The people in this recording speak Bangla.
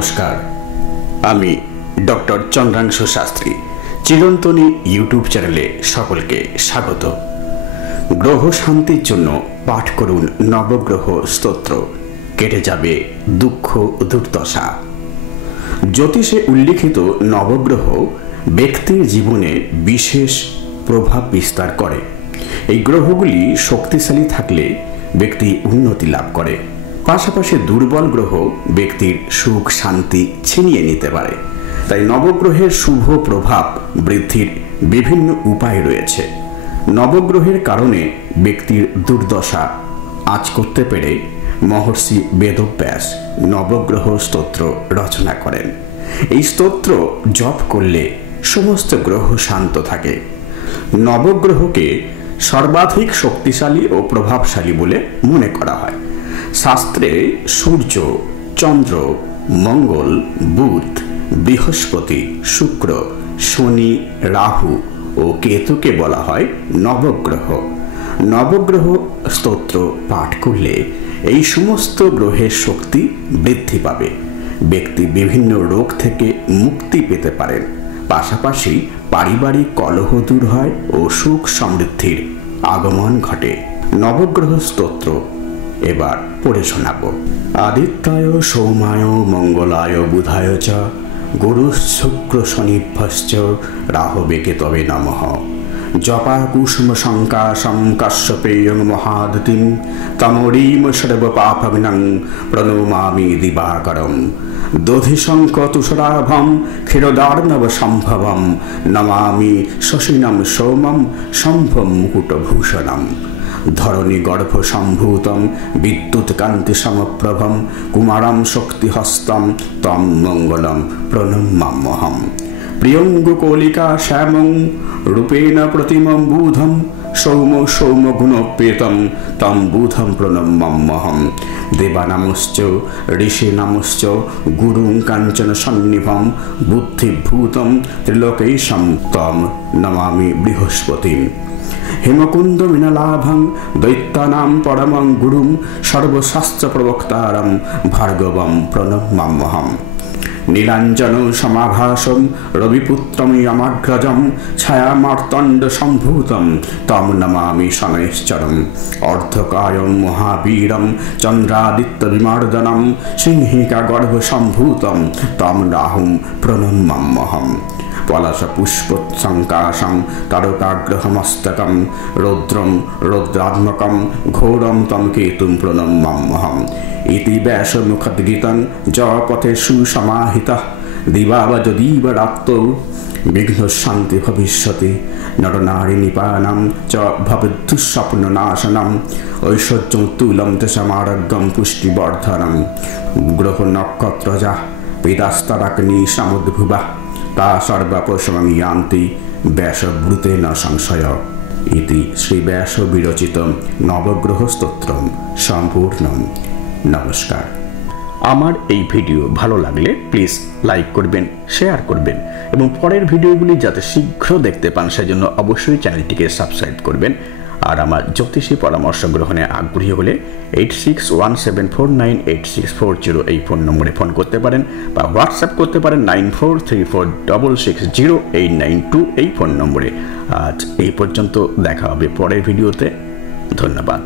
নমস্কার, আমি ডক্টর চন্দ্রাংশু শাস্ত্রী। চিরন্তনী ইউটিউব চ্যানেলে সকলকে স্বাগত। গ্রহ শান্তির জন্য পাঠ করুন নবগ্রহ স্তোত্র, কেটে যাবে দুঃখ দুর্দশা। জ্যোতিষে উল্লিখিত নবগ্রহ ব্যক্তির জীবনে বিশেষ প্রভাব বিস্তার করে। এই গ্রহগুলি শক্তিশালী থাকলে ব্যক্তি উন্নতি লাভ করে। পাশাপাশি দুর্বল গ্রহ ব্যক্তির সুখ শান্তি ছিনিয়ে নিতে পারে। তাই নবগ্রহের শুভ প্রভাব বৃদ্ধির বিভিন্ন উপায় রয়েছে। নবগ্রহের কারণে ব্যক্তির দুর্দশা আঁচ করতে পেরে মহর্ষি বেদব্যাস নবগ্রহ স্তোত্র রচনা করেন। এই স্তোত্র জপ করলে সমস্ত গ্রহ শান্ত থাকে। নবগ্রহকে সর্বাধিক শক্তিশালী ও প্রভাবশালী বলে মনে করা হয়। শাস্ত্রে সূর্য, চন্দ্র, মঙ্গল, বুধ, বৃহস্পতি, শুক্র, শনি, রাহু ও কেতুকে বলা হয় নবগ্রহ। নবগ্রহ স্তোত্র পাঠ করলে এই সমস্ত গ্রহের শক্তি বৃদ্ধি পাবে। ব্যক্তি বিভিন্ন রোগ থেকে মুক্তি পেতে পারেন। পাশাপাশি পারিবারিক কলহ দূর হয় ও সুখ সমৃদ্ধির আগমন ঘটে। নবগ্রহ স্তোত্র এবার পড়ে শোনাব। আদিত্যায় সৌমায় মঙ্গলায় বুধায় চ গুরু শুক্র শনিভ্যশ্চ রাহবে কেতবে নমঃ। জপা কুসুম শঙ্কাশং কাশ্যপেয়ং মহাদতিম তমোরীম সর্বপাপগ্নং প্রণমামি দিবাকরম। দধিশঙ্ক তুষরাভম ক্ষীরোদার্ণব সম্ভবম নমামি শশিনম সোমম শম্ভম মুকুটভূষণম। ধরণী গর্ভ সম্ভূতম বিদ্যুৎ কান্তি সমপ্রভম কুমারম শক্তিহস্তম তম মঙ্গলম প্রণমাম্যহম। প্রিয়ঙ্গুকলিকা শ্যামং রূপেণ প্রতিমম বুধম সৌম সৌম গুণপ্রেতম তম বুধম প্রণমাম্যহম। দেবানামশ্চ ঋষীনামশ্চ গুরুং কাঞ্চন সন্নিভম বুদ্ধিভূতম ত্রিলোকেশম তম নমামি বৃহস্পতিম। হেমকুন্দ মিনলাভং দৈত্যানাম পরমং গুরুম সর্বশাস্ত্র প্রবক্তারম ভার্গবম প্রণমাম্যহম। নীলাঞ্জন সমাভাসম রবিপুত্রম যমাগ্রজম ছায়ামার্তণ্ড সম্ভূতম তম নমামি শনৈশ্চরম। অর্ধকায়ম মহাবীরম চন্দ্রাদিত্য বিমার্দনম সিংহিকা গর্ভ সম্ভূতম তম রাহুম প্রণমাম্যহম। পলাশ পুষ্পসংকাশং তারকাগ্রহমস্তকম রৌদ্রম রৌদ্রাত্মকম ঘোরম তম কেতুম প্রণমাম্যহম। ইতি ব্যাসমুখদ্গীতং জপথে সুসমাহিতঃ দিবাবজ দিবরাত্রৌ বিঘ্নশান্তি ভবিষ্যতি নরনারী নিপানাম চ ভবদুঃস্বপ্ননাশনম ঐশ্বর্যমুত্তুলম তেষামারোগ্যম পুষ্টিবর্ধনম। গ্রহ নক্ষত্রজা পিতাস্তরাগ্নি সমুদ্ভুবঃ তা সর্বাপসমং ইয়ান্তি ব্যাসব্রুতে ন সংশয়। ইতি শ্রী ব্যাস বিরচিত নবগ্রহ স্তোত্রম সম্পূর্ণম। নমস্কার। আমার এই ভিডিও ভালো লাগলে প্লিজ লাইক করবেন, শেয়ার করবেন এবং পরের ভিডিওগুলি যাতে শীঘ্র দেখতে পান সেজন্য অবশ্যই চ্যানেলটিকে সাবস্ক্রাইব করবেন। আর আমার জ্যোতিষী পরামর্শ গ্রহণে আগ্রহী হলে 8617498640 এই ফোন নম্বরে ফোন করতে পারেন বা হোয়াটসঅ্যাপ করতে পারেন 9434660892 এই ফোন নম্বরে। আজ এই পর্যন্ত, দেখা হবে পরের ভিডিওতে। ধন্যবাদ।